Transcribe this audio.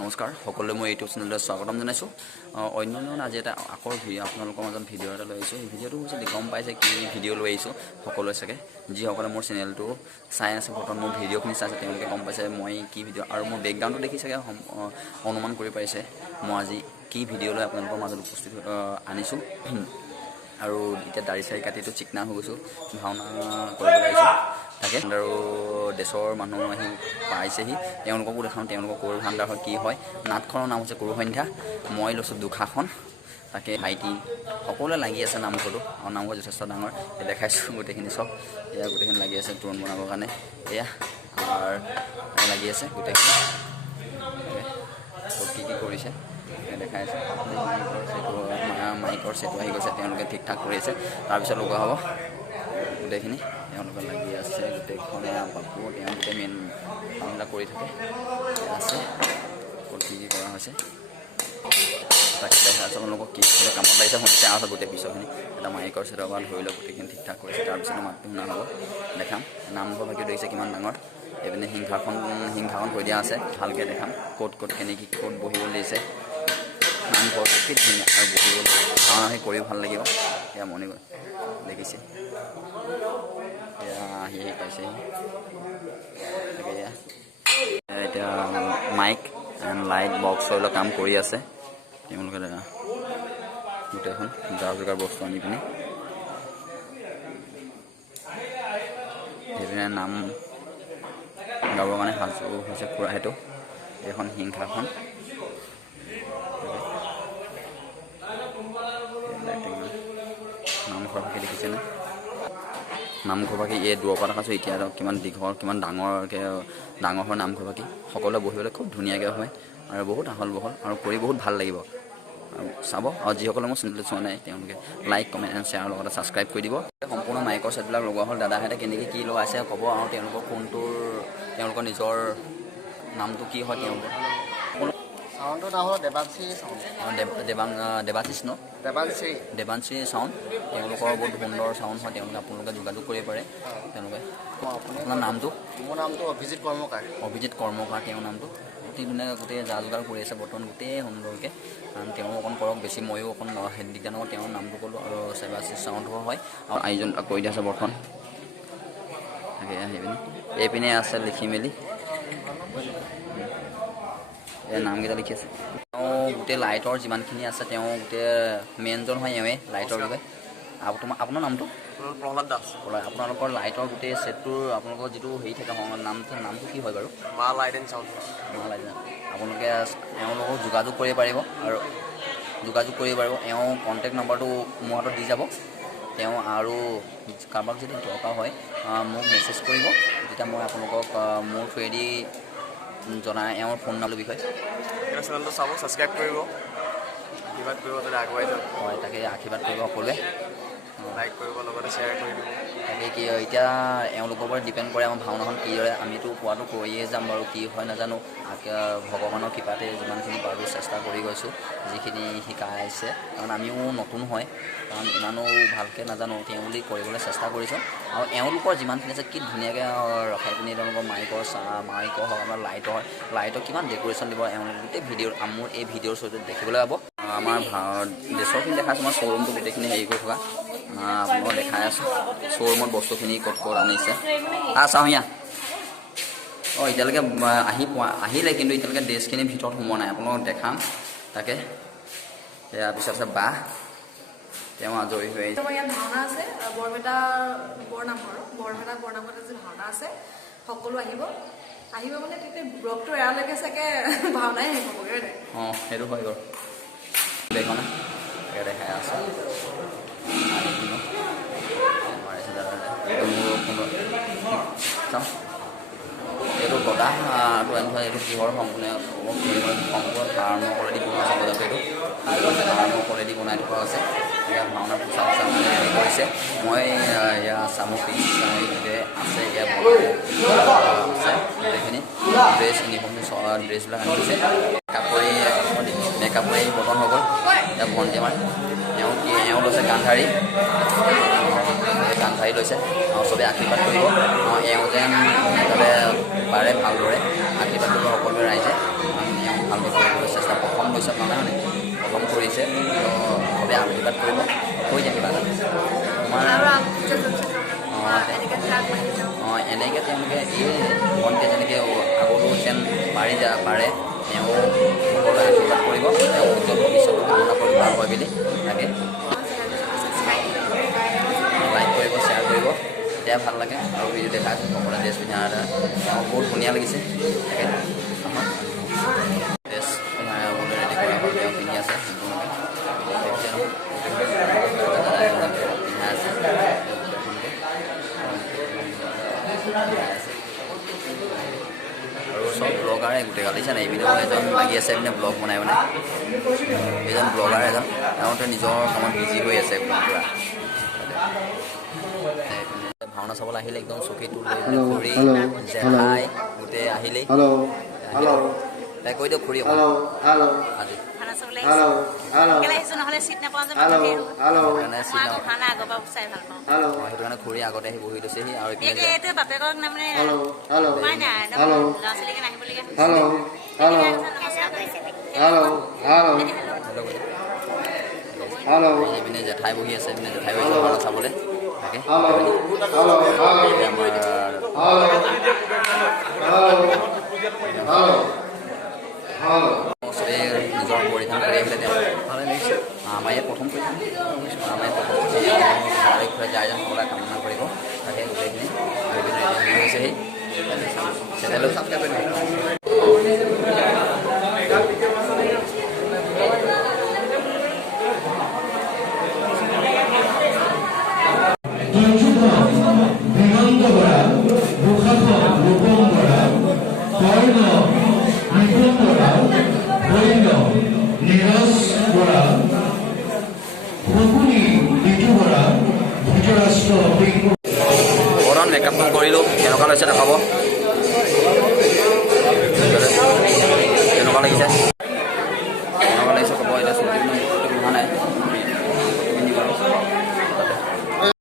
নমস্কাৰ সকলোৱে মই ইউটিউব চেনেলত স্বাগতম জনাইছোঁ। অন্যান্য আজি এটা আকৰ ভিডিঅ' আপোনালোকৰ মাজত ভিডিঅ' এটা লৈ আহিছোঁ। এই ভিডিঅ'টো হৈছে গম পাইছে কি ভিডিঅ' লৈ আহিছোঁ সকলোৱে চাগে যিসকলে মোৰ চেনেলটো চাই আছে বৰ্তমান মোৰ ভিডিঅ'খিনি চাইছে তেওঁলোকে গম পাইছে মই কি ভিডিঅ' আৰু মোৰ বেকগ্ৰাউণ্ডটো দেখি চাগে অনুমান কৰি পাৰিছে মই আজি কি ভিডিঅ' লৈ আপোনালোকৰ মাজত উপস্থিত আনিছোঁ। আৰু এতিয়া দাড়ি চাৰি কাটিটো চিকনা হৈ গৈছোঁ, ভাওনা কৰিবলৈ আহিছোঁ তাকে। আৰু দেশৰ মানুহ আহি পাইছেহি, তেওঁলোককো দেখাওঁ তেওঁলোকৰ কৰু ভাণ্ডাৰ হয় কি হয়। নাটখনৰ নাম হৈছে কৰু সন্ধ্যা, মই লৈছোঁ দুষাখন তাকে। ভাইটি সকলোৱে লাগি আছে নামঘৰটো, আৰু নামঘৰ যথেষ্ট ডাঙৰ দেখাইছোঁ গোটেইখিনি চব। এয়া গোটেইখিনি লাগি আছে তোৰণ বনাবৰ কাৰণে, এয়া আমাৰ লাগি আছে গোটেইখিনি কি কি কৰিছে দেখাই আছে। মাইকৰ চেটু আহি গৈছে, তেওঁলোকে ঠিক ঠাক কৰি আছে, তাৰপিছত লগোৱা হ'ব গোটেইখিনি। তেওঁলোকে লাগি আছে গোটেইখনে বাপু তেওঁলোকে মেইন কামবিলাক কৰি থাকে আছে। কি কি কৰা হৈছে তাকে দেখাই আছোঁ আপোনালোকক। কি কামত লাগিছে শুনিছে আছে গোটেই পিছৰখিনি এটা মাইকৰ চেটৰ পৰা ধৰি লওক গোটেইখিনি ঠিক ঠাক কৰিছে। তাৰপিছত মাতটো শুনা হ'ব দেখাম। নামঘৰ ভাগি দেখিছে কিমান ডাঙৰ, এইপিনে সিংহাখন থৈ দিয়া আছে ভালকৈ দেখাম ক'ত কেনেকৈ ক'ত বহিবলৈ দিছে। নামঘৰটো কি ধুনীয়া আৰু বহিবলৈ ভাওনা আহি কৰিও ভাল লাগিব। এয়া মণি দেখিছে, এয়া আহি পাইছেহি তাকে। এয়া এতিয়া মাইক এণ্ড লাইট বক্স লৈ কাম কৰি আছে তেওঁলোকে গোটেইখন যা যোগাৰ বস্তু আনি পিনি। সেইপিনে নাম গাবৰ কাৰণে সাজু হৈছে খুৰা সেইটো। এইখন সিংহাখন নামঘৰ ভাগি দেখিছেনে? নামঘৰ ভাগি এই দূৰৰ পৰা দেখাইছোঁ, এতিয়া কিমান দীঘল কিমান ডাঙৰকৈ ডাঙৰ হয় নামঘৰ ভাগি। সকলোৱে বহিবলৈ খুব ধুনীয়াকৈ হয় আৰু বহুত আহল বহল আৰু কৰি বহুত ভাল লাগিব। আৰু চাব, আৰু যিসকলে মোৰ চেনেলটো চোৱা নাই তেওঁলোকে লাইক কমেণ্ট এণ্ড শ্বেয়াৰ লগতে ছাবস্ক্ৰাইব কৰি দিব। সম্পূৰ্ণ মাইকৰ চেটবিলাক লগোৱা হ'ল, দাদাহঁতে কেনেকৈ কি লগাইছে ক'ব, আৰু তেওঁলোকৰ কোনটোৰ তেওঁলোকৰ নিজৰ নামটো কি হয় তেওঁলোকৰ চাউণ্ডৰ নাম হ'ল দেৱাংশী চাউণ্ড। দেৱাশিষ ন দেৱাংশী চাউণ্ড, তেওঁলোকৰ বহুত সুন্দৰ চাউণ্ড হয়। তেওঁলোকে আপোনালোকে যোগাযোগ কৰিব পাৰে। তেওঁলোকে আপোনাৰ নামটো? মোৰ নামটো অভিজিত কৰ্মকাৰ। অভিজিত কৰ্মকাৰ তেওঁৰ নামটো। অতি ধুনীয়াকৈ গোটেই যা যোগাৰ কৰি আছে বৰ্তমান গোটেই সুন্দৰকৈ, কাৰণ তেওঁ অকণ কৰক বেছি, ময়ো অকণ দিগদাৰ তেওঁৰ নামটো ক'লোঁ। আৰু দেৱাশিষ চাউণ্ড হয় আৰু আয়োজন কৰি দিয়া আছে বৰ্তমান তাকে। সেইপিনে এইপিনে আছে লিখি মেলি এই নামকেইটা লিখি আছে। তেওঁ গোটেই লাইটৰ যিমানখিনি আছে তেওঁ গোটেই মেইনজন হয় এওঁৱে লাইটৰ বিষয়ে। আপোনাৰ নামটো? প্ৰহ্লাদ দাস। আপোনালোকৰ লাইটৰ গোটেই ছেটটোৰ আপোনালোকৰ যিটো হেৰি থাকে নামটো কি হয় বাৰু? মা লাইট এণ্ড চাউণ্ড। মা লাইট। আপোনালোকে এওঁলোকক যোগাযোগ কৰিব পাৰিব আৰু এওঁ কণ্টেক্ট নম্বৰটো মোৰ হাতত দি যাব। তেওঁ আৰু কাৰোবাক যদি দৰকাৰ হয় মোক মেছেজ কৰিব, তেতিয়া মই আপোনালোকক মোৰ থ্ৰুৱেদি জনাই এওঁৰ ফোন নম্বৰৰ বিষয়ে। চেনেলটো চাব, ছাবস্ক্ৰাইব কৰিব, আশীৰ্বাদ কৰিব যাতে আগুৱাই যাওক। হয় তাকে আশীৰ্বাদ কৰিব সকলোৱে, লাইক কৰিব লগতে শ্বেয়াৰ কৰি দিব। তাকে কি এতিয়া এওঁলোকৰ ওপৰত ডিপেণ্ড কৰে আমাৰ ভাওনাখন কি হয়। আমিতো পোৱাটো কৰিয়ে যাম বাৰু, কি হয় নাজানো। ভগৱানৰ কৃপাতে যিমানখিনি পাৰোঁ চেষ্টা কৰি গৈছোঁ, যিখিনি শিকাইছে। কাৰণ আমিও নতুন হয়, কাৰণ ইমানো ভালকৈ নাজানো, তেওঁ বুলি কৰিবলৈ চেষ্টা কৰিছোঁ। আৰু এওঁলোকৰ যিমানখিনি আছে কি ধুনীয়াকৈ ৰখাই পিনি তেওঁলোকৰ মাইকৰ হওক আমাৰ লাইটৰ কিমান ডেক'ৰেশ্যন দিব এওঁলোকে গোটেই ভিডিঅ'ৰ মোৰ এই ভিডিঅ'ৰ জৰিয়তে দেখিবলৈ পাব। আমাৰ দেশৰখিনি দেখাইছোঁ মই শ্ব'ৰুমটো গোটেইখিনি হেৰি কৰি থকা আপোনালোকক দেখাই আছোঁ। শ্ব'ৰুমত বস্তুখিনি ক'ত আনিছে চাওঁ ইয়াত। এতিয়ালৈকে আহিলে কিন্তু এতিয়ালৈকে ড্ৰেছখিনি ভিতৰত সোমোৱা নাই, আপোনালোকক দেখাম তাকে। ইয়াৰ পিছত আছে বাহ, তেওঁ আজৰি হৈ আহিছে। ইয়াত ভাওনা আছে, বৰপেটা বৰনামত আজি ভাওনা আছে, সকলো আহিব মানে তেতিয়া ব্লগটো এৰালৈকে চাগে ভাওনাই শেষ হ'বগৈ। সেইটো হয় বাৰু। দেখোন দেখাই আছে এইটো বতাহটো আনি এইটো কিহৰ সম্পূৰ্ণ আৰম্ভ কৰি দি বনোৱা আছে। বজাৰটো এইটো আৰম্ভ কৰি দি বনাই থকা আছে। ইয়াত ভাওনা পোচা হেৰি কৰিছে। মই এয়া চামুখী চাইডে আছে, ইয়াত আছে গোটেইখিনি ড্ৰেছ ইউনিফৰ্ম ড্ৰেছবিলাক আনি দিছে। মেকআপ কৰি বটন হৈ গ'ল। এতিয়া ভণ্টি আমাৰ এওঁ লৈছে গান্ধাৰী লৈছে আৰু চবেই আশীৰ্বাদ কৰিব। এওঁ যেন পাৰে ভালদৰে আশীৰ্বাদ কৰিব সকলোৱে ৰাইজে। এওঁ ভালকৈ কৰিব হৈ যায় কিবা এটা তোমাৰ এনেকৈ তেওঁলোকে এই ভণ্টিয়ে যেনেকৈ আগলৈও যেন পাৰে তেওঁ সকলোৱে আশীৰ্বাদ কৰিব তেওঁ উজ্জ্বল ভৱিষ্যত কামনা কৰি ভাল হয় বুলি তাকে লাইক কৰিব শ্বেয়াৰ কৰিব তেতিয়া ভাল লাগে আৰু ভিডিঅ' দেখা আছে সকলোৱে ড্ৰেছ পিন্ধা তেওঁ বহুত ধুনীয়া লাগিছে তাকে ড্ৰেছ ৰেডি কৰা হ'ল তেওঁ পিন্ধি আছে পিন্ধা আছে আৰু চব ব্লগাৰে গোটেই গালিছে নাই এইপিনেও এজন লাগি আছে এইপিনে ব্লগ বনাই এইজন ব্লগাৰ এজন তেওঁতে নিজৰ কামত বিজি হৈ আছে একদম পূৰা ভাওনা চাবলৈ আহিলে একদম চকীটো লৈ খুৰী জেঠাই গোটেই আহিলেই তাই কৈ দিয়ক খুৰী আজি সেইটো কাৰণে খুৰী আগতে আহি বহি লৈছেহি আৰু এইপিনে জেঠাই বহি আছে এইপিনে জেঠাই বহি ভাওনা চাবলৈ তাকে চবেই নিজৰ পৰিধান কৰি আহিলে তেওঁ ভালে লাগিছে আমাৰ ইয়াত প্ৰথম পৰিধান আমাৰ ইয়াত প্ৰথম ঘূৰাই যায় যেন সকলোৱে কামনা কৰিব তাকে গোটেইখিনি হৈছেহি চেনেলটো ছাবস্ক্ৰাইব কৰি বৰণ মেকআপটো কৰিলোঁ কেনেকুৱা লাগিছে দেখাব কেনেকুৱা লাগিছে